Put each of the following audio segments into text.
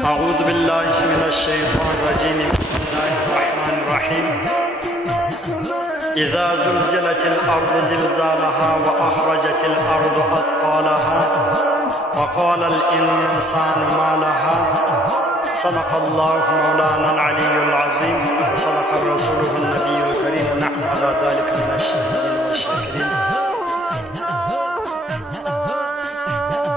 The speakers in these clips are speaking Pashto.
أعوذ بالله من الشيطان الرجيم. بسم الله الرحمن الرحيم. إذا زلزلت الأرض زلزالها وأخرجت الأرض أثقالها وقال الإنسان ما لها. صدق الله مولانا العلي العظيم وصدق رسوله النبي الكريم. نحن على ذلك من الشاهدين والشاكرين.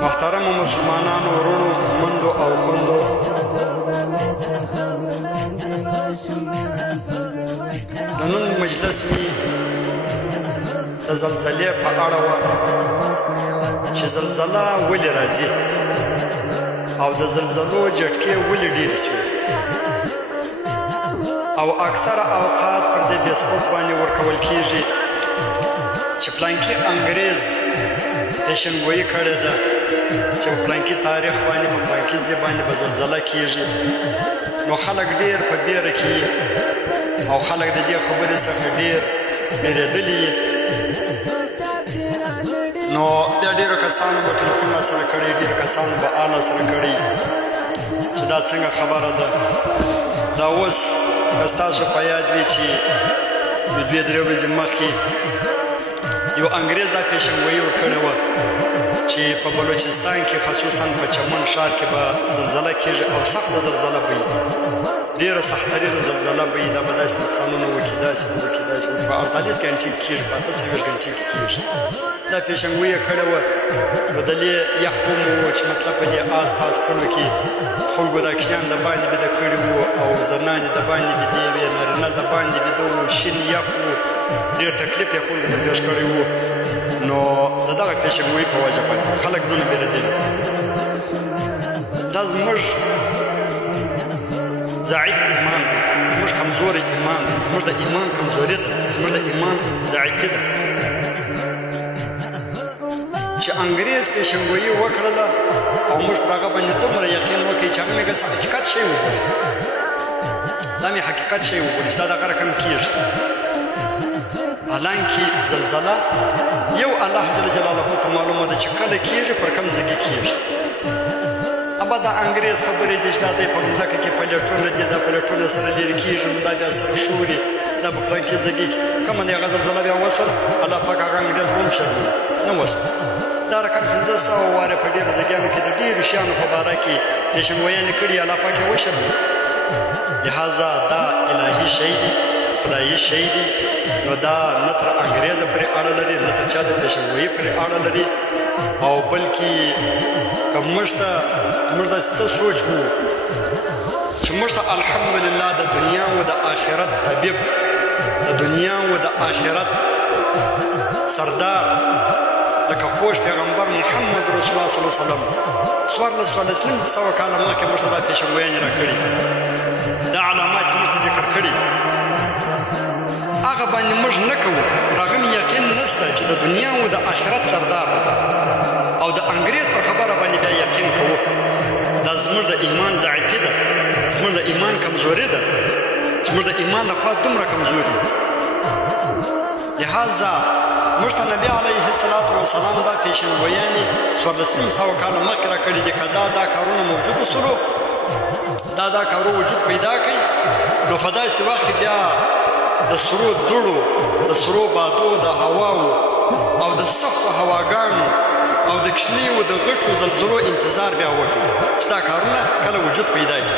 محترم مسلمانان ورونو مندو او خوندو، د نن مجلس می د زلزلې په اړه وه چې زلزله ولې راځي او د زلزلو جټکې ولې ډېرې سوې او اکثره اوقات پر دې فیسبوک باندې ورکول کېږي چې پلانکي انګریز پیشنګویي کړې ده چې په پلانکي تاریخ باندې په پلانکي ځای باندې به زلزله کېږي، نو خلک ډېر په بیره کې او خلک د دې خبرې څخه ډېر وېرېدلي، نو بیا ډېرو کسانو به ټلیفونونه سره کړي، ډېرو کسانو به آله سره کړي چې دا څنګه خبره ده. دا اوس که ستاسو په یاد وي چې دوې درې ورځې مخکې یو انګریز دا پیشنګویي ورکړې وه چې په بلوچستان کې خصوصا په چمن ښار کې به زلزله کېږي او سخته زلزله به وي، ډېره سخترینه زلزله به وي، دا به داسې نقصانونه وکړي، داسې به وکړي، داسې به وکړي. په 48 ګنټې کې کېږي، په 48 ګنټې کې کېږي. دا پیشنګویي یې کړې وه، نو د دې یخ هم و چې مطلب په دې آس پاس کلو کې خلکو دا کښیان د باندې بیده کړي وو او زنانې د باندې بیدې وې، نارینه د باندې بیده وو، شین یخ و، ډېر تکلیف یې خلکو ته پېښ کړی وو. نو د دغه پیشنګویي په وجه باندې خلک دونه بېرېدلي. دا زموږ ضعیف ایمان دی، زموږ کمزوری ایمان دی، زموږ د ایمان کمزوري ده، زموږ د ایمان ضعیفي ده چې انګریز پیشنګویي وکړله او موږ په هغه باندې دومره یقین وکړي چې هغه مې ګس حقیقت شی وبولي، دا مې حقیقت شی وبولي چې دا دغه رقم کېږي. حالانکه زلزله یو الله جل جلاله ته معلومه ده چې کله کېږي پر کوم ځای کې کېږي. ابا دا انګریز خبرې دي چې دا دی په مځکه کې پلیټونه دي، دا پلیټونه سره لرې کېږي، نو دا بیا سره شوري، دا په پلانکي ځای کې کومه د هغه زلزله بیا وسوله، الله پاک هغه انګریز به هم شرموي نه وسوله. دا رقم 500 واره په ډېرو ځایګانو کې د ډېرو شیانو په باره کې پیشنګویانې کړي، الله پاک یې وشرموي. لهذا دا الهي شی دی، خدایي شی دی، نو دا نه تر انګریزه پورې اړه لري، نه تر چا د پیشنګویي پورې اړه لري، او بلکې که موږ ته موږ داسې څه سوچ کوو چې موږ ته الحمدلله د دنیا و د آخرت طبیب، د دنیا و د آخرت سردار لکه خوش پیغمبر محمد رسول الله صلی الله علیه وسلم 1400 کاله مخکې موږ ته دا پیشنګویانې راکړي، دا علامات موږ ته ذکر کړي، هغه باندې موږ نه کوو، هغه مې یقین نشته چې د دنیا و د آخرت سردار او د انګریز پر خبره باندې بیا یقین کوو. دا زموږ د ایمان ضعیفي ده، زموږ د ایمان کمزوري ده، زموږ د ایمان د خوا دومره کمزوري. لهذا موږ ته نبي علیه الصلاة والسلام دا پیشنګویانې 1400 کاله مخکې راکړي دي. که دا کارونه موجود وسولو، دا کارو وجود پیدا کوي، نو په داسې وخت کې بیا د سرو دوړو، د سرو بادو، د هواو او د سختو هواګانو او د کشنیو د غټو زلزلو انتظار بیا وکړي چې دا کارونه کله وجود پیدا کړي،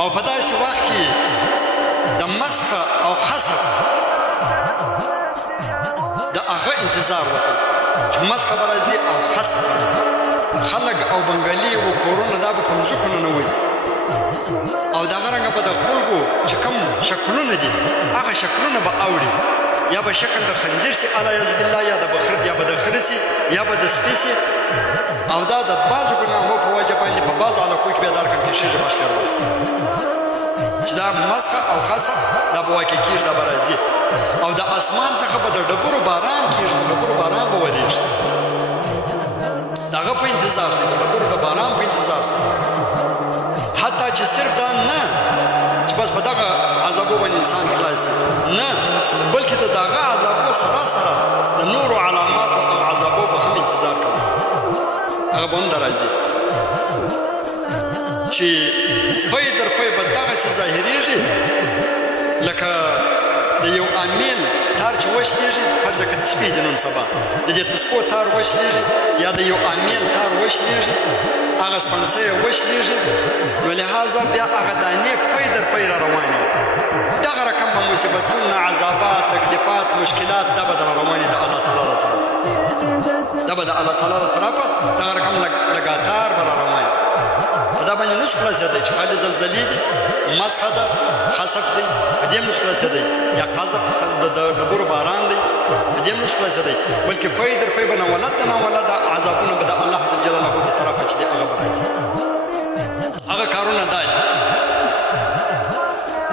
او په داسې وخت کې د مسخ او خسف د هغه انتظار وکړي چې مسخ به راځي او خسف به راځي. خلک او بنګالي و کورونه دا به په مځکو ننوځي او دغه رنګه به د خلکو چې کوم شکلونه دي هغه شکلونه به اوړي، یا به شکل د خنزیر سي علیاذ بالله، یا د بخر، یا به د خره سي، یا به د سپي سي، او دا د بعضو ګناهو په وجه باندې په بعضو علاقو کې بیا دا رقم پېښېږي په اخر وخت چې دا مسخه او خسف دا به واقع کېږي، دا به راځي، او د اسمان څخه به د ډبرو باران کېږي، د ډبرو باران به ورېږي، د هغه په انتظار سي، د ډبرو د باران په انتظار سي. حتی چې صرف دا نه چې بس په دغه عذابو باندې انسان خلاص نه، بلکې د دغه عذابو سره سره د نورو علاماتو او عذابو به هم انتظار کوي، هغه به هم راځي. چې پی در پی به دغسې ظاهرېږي لکه د یو امیل تار چې وشلېږي فرضه که تسپې دي نن سبا د دې تسپو تار وشلېږي یا د یو امیل تار وشلېږي هغه سپنسه یې وشلېږي نو لهذا بیا هغه دانې پی در پی را روانې دغه رقم به مصیبتونه عذابات تکلیفات مشکلات دا به در روانې د الله تعالی له طرفه دا به د الله تعالی له طرفه دغه رقم لګاتار به را روانې په دا باندې نسو خلاصېدی چې خالي زلزلې دي مسخه ده خسف دی په دې هم نسو خلاصېدی یا قذف د ډبرو باران دی په دې هم نسو خلاصېدی بلکې پی در پی به ناولد ته ناولد عذابونه به د الله جل جلاله د طرفه چې دی هغه به راځي هغه کارونه دا دي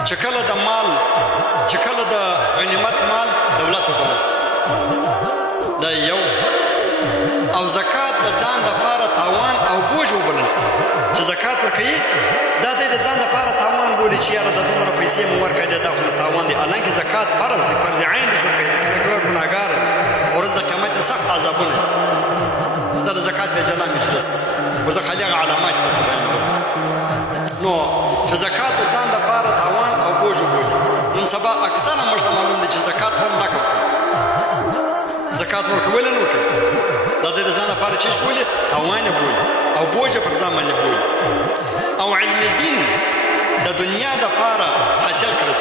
چې کله د مال چې کله د غنیمت مال دولت وګرځي دا یو او زکات د ځان لپاره تاوان او بوج وبلل شي چې زکات ورکوي دا د ځان لپاره تاوان بولي چې یاره د دومره پیسې مو ورکړې دا خو تاوان دی حالانکه زکات فرض دی فرض عین دی چې ورکوي ګور ګناهګار ورځ د قیامت سخت عذابونه دا د زکات د جلا مجلس خو زه خالي هغه علامات درته بیانوم نو چې زکات د ځان لپاره تاوان او بوج وبولي نن سبا اکثره موږ ته معلوم دی چې زکات هم نه کوي زکات ورکول نه کوي دا د ځان لپاره چیش بولي تاوان بولي او بوج پر ځان باندې بولي او علم دین د دنیا د لپاره حاصل کړی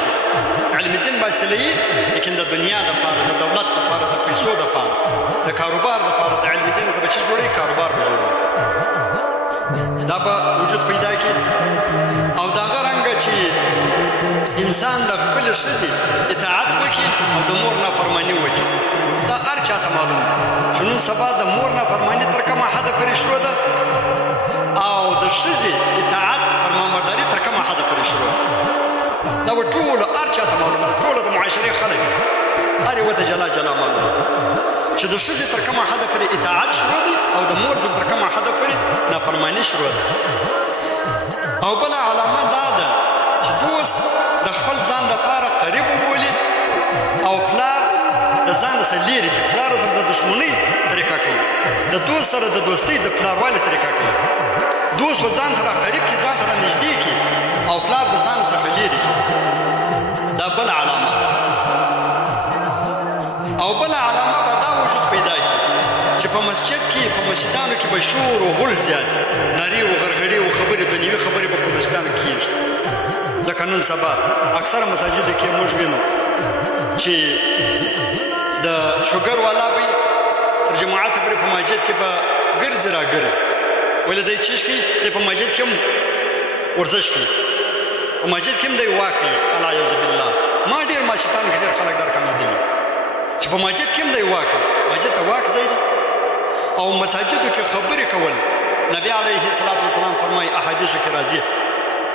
علم دین حاصلوي لیکن د دنیا د لپاره د دولت د لپاره د پیسو د لپاره د کاروبار د لپاره د علم دین څخه چې جوړي کاروبار به جوړي دا به وجود پیدا کړي او دغه رنګه چې انسان د خپل ښځې اطاعت وکړي او د مور نافرماني وکړي دا هر چاته معلوم دی چې نن سبا د مور نافرماني تر کومه حده پورې شروع ده او د ښځې اطاعت فرمانبرداري تر کومه حده پورې شروع ده دا به ټولو هر چاته معلومه ده ټولو د معاشرې خلک هر یوه ته جلا جلا معلومه ده چې د ښځې تر کومه حده پورې اطاعت شروع دی او د مور تر کومه حده پورې نافرماني شروع ده او بله علامه دا ده چې دوست د خپل ځان لپاره قریب وبولي او پلار د ځان څخه لرې کړي پلار سره د دښمنۍ طریقه کوي د دوست سره د دوستۍ د پلاروالي طریقه کوي دوست به ځان ته راقریب کړي ځان ته رانږدې کړي او پلار د ځان څخه لرې کړي دا بله علامه او بله علامه به دا وجود پیدا کړي چې په مسجد کې په مسجدانو کې به شور و غل زیات شي نارې و غرغړې و خبرې دنیوي خبرې به په مسجدانو کېږي لکه نن سبا اکثره مساجدو کې موږ وینو چې د شوګر والا به تر جماعت پورې په مسجد کې به ګرځي را ګرځي ولې دی چیش کوي دی په مسجد کې هم ورزش کوي په مسجد کې هم دی واک کوي العیاذ بالله ما ډېر ماشومان کې ډېر خلک درکمېدلي چې په مسجد کې هم دی واک کوي مسجد ته واک ځای دی او مساجدو کې خبرې کول نبی علیه الصلاة والسلام فرمایي احادیثو کې راځي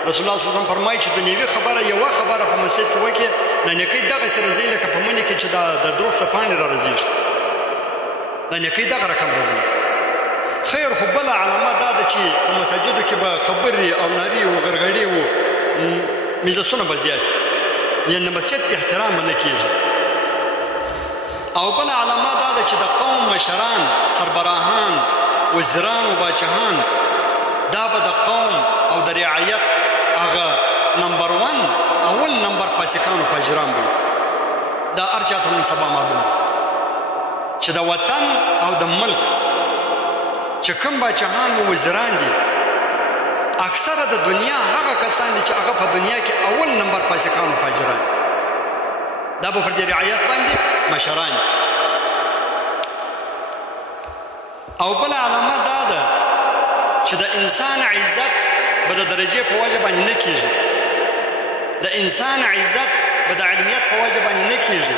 رسول الله صلی الله علیه وسلم فرمایي چې دنیوي خبره یوه خبره په مسجد کې وکړي د نیکۍ دغسې راځي لکه په مني کې چې د دروغ څپاڼې را راځېږي د نیکۍ دغه رقم راځي خیر خو بله علامه دا ده چې په مساجدو کې به خبرې او نارې و غرغړې و مجلسونه به زیات شي یعنې مسجد احترام به نه کېږي او بله علامه دا ده چې د قوم مشران سربراهان وزیران و باچهان دا به د قوم او د رعایت هغه نمبر 1 اول نمبر فاسقان او فاجران وي دا هر چاته نن سبا معلوم دی چې د وطن او د ملک چې کوم باچهان او وزیران دي اکثره د دنیا هغه کسان دي چې هغه په دنیا کې اول نمبر فاسقان او فاجران دا به پر دې رعایت باندې مشران او بل علامه دا ده چې د انسان عزت به د درجې په وجه باندې نه کېږي د انسان عزت به د علمیت په وجه باندې نه کېږي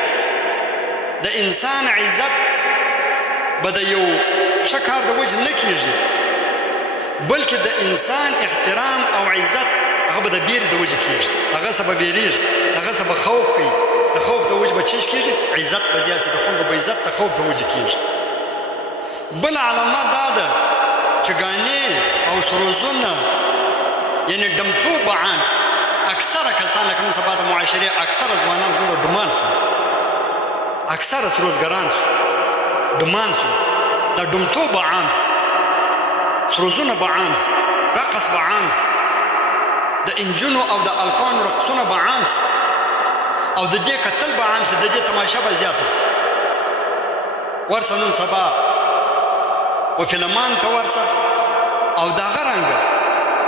د انسان عزت به د یو ښه کار د وجه نه کېږي بلکې د انسان احترام او عزت هغه به د بیرې د وجه کېږي هغه څه به بیریږي هغه څه به خوف کوي د خوف د وجه به چیش کېږي عزت به زیات شي د خلکو به عزت د خوف د وجه کېږي بل علامه دا ده چې ګانې او سروزونه یعنې ډمتوب به عام شي اکثره کسان لکه نن سبا د معاشرې اکثره ځوانان زموږ ډمان شو اکثره سروزګران شو ډمان شو دا ډمتوب به عام شي سروزونه به عام شي رقص رقص به عام سي، د انجونو او د الکانو رقصونه به عام سي، او د دې کتل به عام سي، د دې تماشه به زیاته سي. ورسه نن سبا و فلمان ته ورسه او د هغه رنګه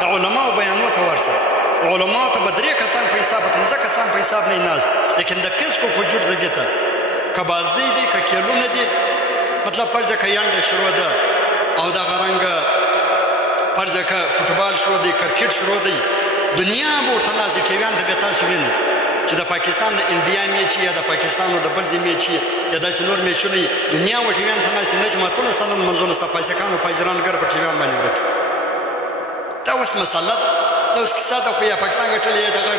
د علماو بیانو ته ورسه. علماو ته به 3 کسان په حساب 5 کسان په حساب نه ناست، لیکن د فیسکو فجور زګی ته که بازی دي که کیلونه دي، مطلب فرض که ینډه شروع ده او د هغه رنګه فرض که فوټبال شروع دی، کرکټ شروع دی، دنیا به ورته ناستې ټیویان ته بیا تاسو وینئ چې د پاکستان د انډیا میچ یا د پاکستان د بل ځای میچ یا داسې نور میچونه وي، دنیا و ټیویان ته ناستې، نه جوماتونه سته نه لمونځونه سته، فاسقان او فاجران ګر په ټیویان باندې ورک. دا اوس مسله ده، دا اوس کیسه ده، خو یا پاکستان ګټلې یا دغه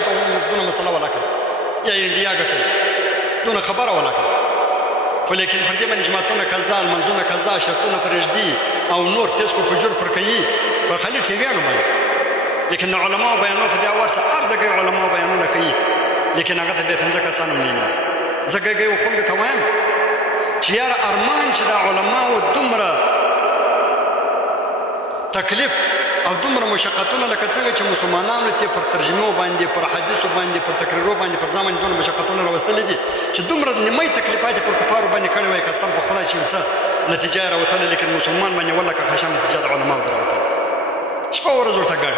دونه مسله ولاکه یا انډیا ګټلې، دونه خبره ولاکه. خو لیکن پر دې باندې جوماتونه قضا، لمونځونه قضا، شرطونه پرېږدي او نور فیسکو فجور پر کوي پر خالي ټیویانو باندې. لیکن د علماو بیانونو ته بیا ورسه هر ځای علماو بیانونه کوي، لیکن هغه ته بیا 5 کسان هم نه ناست. زه ګږی خلکو ته وایم چې یاره ارمان چې د علماو دومره تکلیف او دومره مشقتونه لکه څنګه چې مسلمانانو ته پر ترجمو باندې، پر حدیثو باندې، پر تقریرو باندې، پر ځان باندې دومره مشقتونه راوستلي دي چې دومره نیمه تکلیفات پر کفارو باندې کړی وای، قسم په خدای چې څه نتیجه یې راوتله، لیکن مسلمان باندې والله که خشن نتیجه د علماو ته راوتله، شپه ورځ ورته ګډ.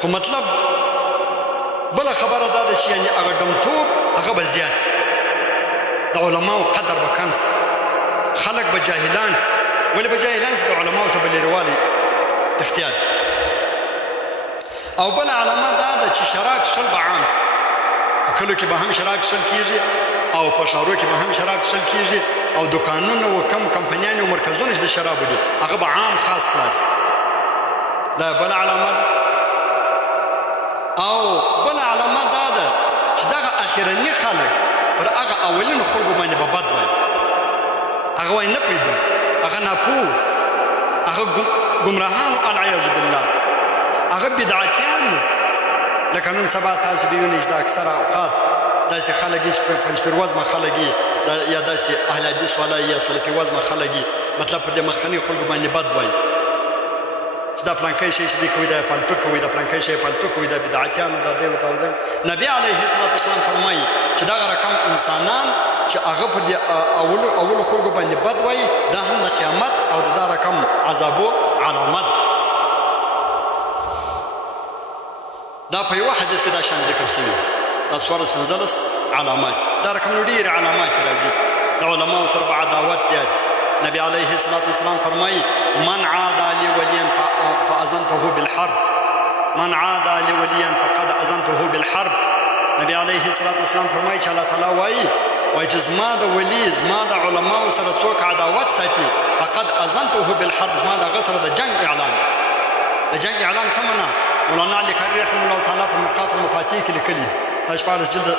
خو مطلب بله خبره دا ده چې یعنې هغه ډمتوب هغه به زیات سي، د علماو قدر به کم سي، خلک به جاهلان سي. ولې به جاهلان سي؟ د علماو څخه به لرېوالی اختیار. او بله علامه دا ده چې شراب څښل به عام سي، په کلو کې به هم شراب څښل کېږي او په ښارو کې به هم شراب څښل کېږي، او دوکانونه و کم کمپنیانې او مرکزونه چې د شرابو دي هغه به عام خاص خلاص. دا بله علامه ده. او بله علامه دا ده چې دغه اخرني خلک پر هغه اولینو خلکو باندې به بد وایي، هغه وایي نه پوهېدم، هغه ناپوه، هغه ګمراهان العیاذ بالله، هغه بدعتیان. لکه نن سبا تاسو به وینئ چې د اکثره اوقات داسې خلک یي چې پنجپیر وزمه خلک یي یا داسې اهل حدیث والا یا سلفي وزمه خلک یي، مطلب پر دې مخکني خلکو باندې بد وایي چې دا پلانکی شی چې دوی کوي دا فالتو کوي، دا پلانکی شی فالتو کوي، دا بدعتیانو دا دی دا دی. نبي علیه الصلاة والسلام فرمایي چې دغه رقم انسانان چې هغه پر دې اولو خلکو باندې بد وایي، دا هم د قیامت او د دا رقم عذابو علامت. دا په یوه حدیث کې دا شان ذکر شوي، دا 15 علامات، دا رقم نو ډېرې علامات راځي. د علماو سره به عداوت زیات سي. نبي عليه الصلاة والسلام فرمایي من عادى لي وليا فأذنته بالحرب، من عادى لي وليا فقد أذنته بالحرب. نبي عليه الصلاة والسلام فرمایي چې الله تعالی وایي چې زما د ولي زما د علماو سره څوک عداوت ساتي فقد أذنته بالحرب، زما د هغه سره د جنګ اعلان. د جنګ اعلان څه معنا؟ مولانا علي قاري رحمه الله تعالی په مرقات المفاتيح کې لیکلي دي، دا 14 جلد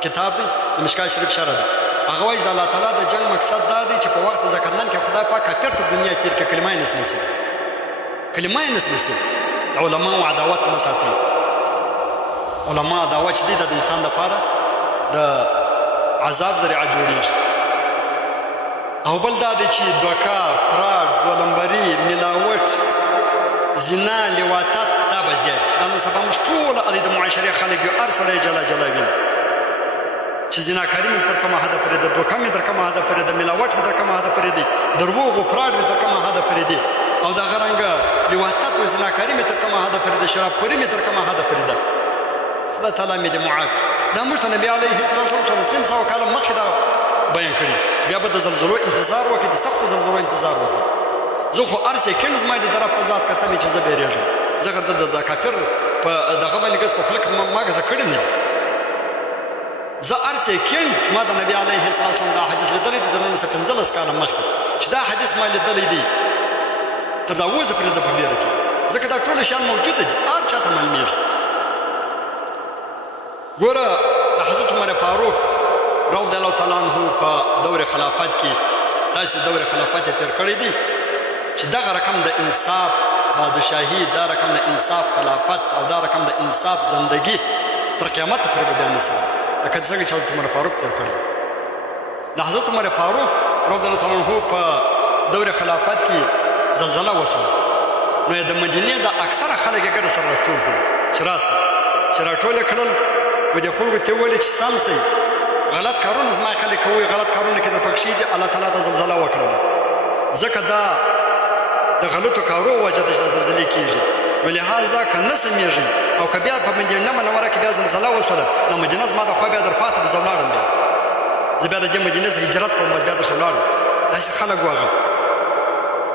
کتاب دی د مشکات شریف شرح دی. هغه وایي چې د الله تعالی د جنګ مقصد دا دی چې په وخت د ذکرنن کې خدای پاک کافر ته دنیا تیر کې کلمه یې نسنسي، کلمه یې نسنسي. علماو عداوت مه ساتئ. علما عداوت چې دی د انسان لپاره د عذاب ذریعه جوړېږي. او بل دا دی چې دوکه، فراډ، دولمبري، ملاوټ، زنا، لواطت دا به زیات سي. دا نن سبا موږ ټول د معاشرې خلک یو، هر سړی جلا جلا ویني چې زناکاري مې تر کومه حده پورې ده، دوکه مې تر کومه حده پورې ده، ملاوټ مې تر کومه حده پورې دی، دروغ و فراډ مې تر کومه حده پورې دی، او دغه رنګه لواطت و زناکاري مې تر کومه حده پورې ده، شرابخوري مې تر کومه حده پورې ده. خدای تعالی مې دې معاف کړي. دا موږ ته نبي علیه الصلاة والسلام 100 کاله مخکې دا بیان کړي چې بیا به د زلزلو انتظار وکړي، د سختو زلزلو انتظار وکړي. زه خو هر سیکنډ زما د رب په ذات قسم چې زه بیریږم، ځکه د کافر په دغه باندې ګز په خوله کې ما ګزه کړی نه. زه هر سیکنډ چې ما د نبي علیه الصلاة والسلام دا حدیث لیدلی دی د 1915 کاله مخکې، چې دا حدیث ما لیدلی دی تر دا اوسه پورې زه په بیره کې، ځکه دا ټول شیان موجوده دي، هر چا ته معلومېږي. ګوره د حضرت عمر فاروق رضی الله تعالی عنه په دور خلافت کې داسې دور خلافت یې تېر کړی دی چې دغه رقم د انصاف بادشاهي، دا رقم د انصاف خلافت او دا رقم د انصاف زندگی تر قیامت پورې به بیا نه سي، لکه څنګه چې حضرت عمر فاروق تېر کړی. د حضرت عمر فاروق رضی الله تعالی عنه په دور خلافت کې زلزله وسوه، نو د مدینې د اکثره خلک یې ګډه سره راټول کړل چې راسه چې راټول یې کړل و دې خلکو ته یې وویل چې سم سئ غلط کارونه زما خلک کوي غلط کارونه کې در پکښې دي الله تعالی دا زلزله وکړله ځکه دا د غلطو کارو وجه ده چې دا زلزلې کېږي نو لهذا که نه سمېږي او که بیا په مدینه منوره کې بیا زلزله وشوله نو مدینه زما د خوا بیا در پاته ده زه ولاړم بیا زه بیا د دې مدینې څخه هجرت کوم بیا درته ولاړم داسې خلک وو هغه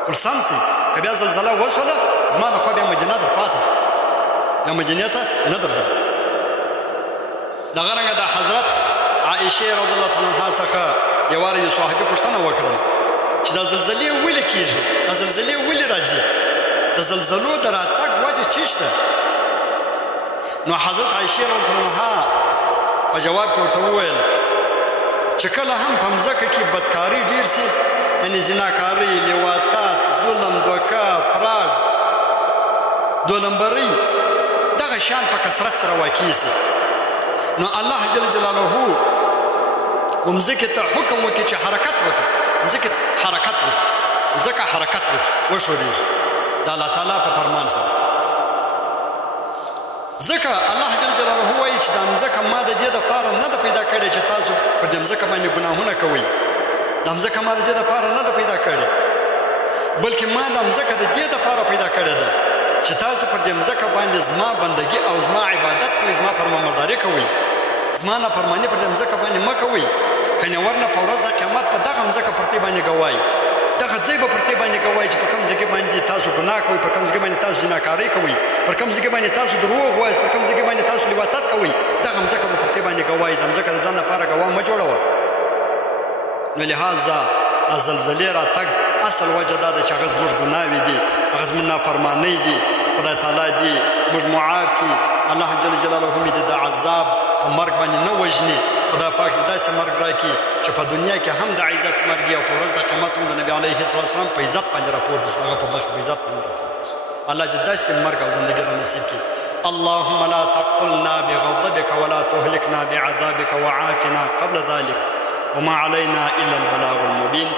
خو سم سي که بیا زلزله وشوله زما د خوا بیا مدینه در پاته بیا مدینې ته نه درځم دغه رنګه د حضرت عائشې رضی الله تعالی عنها څخه یو وار یو صحابي پوښتنه وکړه چې دا زلزلې ولې کېږي دا زلزلې ولې راځي د زلزلو د راتګ وجه څه شته نو حضرت عائشې رضی الله عنها په جواب کې ورته وویل چې کله هم په مځکه کې بدکاري ډېر سي یعنې زناکاري لیواتات ظلم دوکه فراډ دولمبري دغه شیان په کثرت سره واقع سي نو الله جل جلاله مځکې ته حکم وکړي چې حرکت وکړي مځکې حرکت وکړي مځکه حرکت وکړي وښورېږي د الله تعالی په فرمان سره ځکه الله جل جلاله وایي چې دا مځکه ما د دې دپاره نه ده پیدا کړې چې تاسو په دې مځکه باندې ګناهونه کوئ دا مځکه ما د دې دپاره نه ده پیدا کړې بلکې ما دا مځکه د دې دپاره پیدا کړې ده چې تاسو پر دې مځکه باندې زما بندګي او زما عبادت کوئ زما فرمانبرداري کوئ زما نافرماني پر دې مځکه باندې مه کوئ کنې ورنه په ورځ د قیامت په دغه مځکه پر دې باندې ګوایي دغه ځای به پر دې باندې ګوایي چې په کوم ځای کې باندې تاسو ګناه کوئ په کوم ځای کې باندې تاسو زناکاري کوئ پر کوم ځای کې باندې تاسو دروغ وایاست پر کوم ځای کې باندې تاسو لیواتت کوئ دغه مځکه به پر دې باندې ګوایي دا مځکه د ځان لپاره ګواه مه جوړوه نو لهذا د زلزلې راتګ اصل وجه دا ده چې هغه زموږ ګناوې دي هغه زموږ نافرمانۍ دي خدای تعالی دې موږ معاف کړي الله جل جلاله دې د عذاب په مرګ باندې نه وژني خدای پاک دې داسې مرګ راکړي چې په دنیا کې هم د عزت مرګ او په ورځ د قیامت هم د نبي علیه الصلاه والسلام په عزت باندې راپورته شو هغه په مخ په عزت باندې راپورته شو الله دې داسې مرګ او زندګي را نصیب کړي اللهم لا تقتلنا بغضبك ولا تهلكنا بعذابك وعافنا قبل ذلك وما علينا الا البلاغ المبين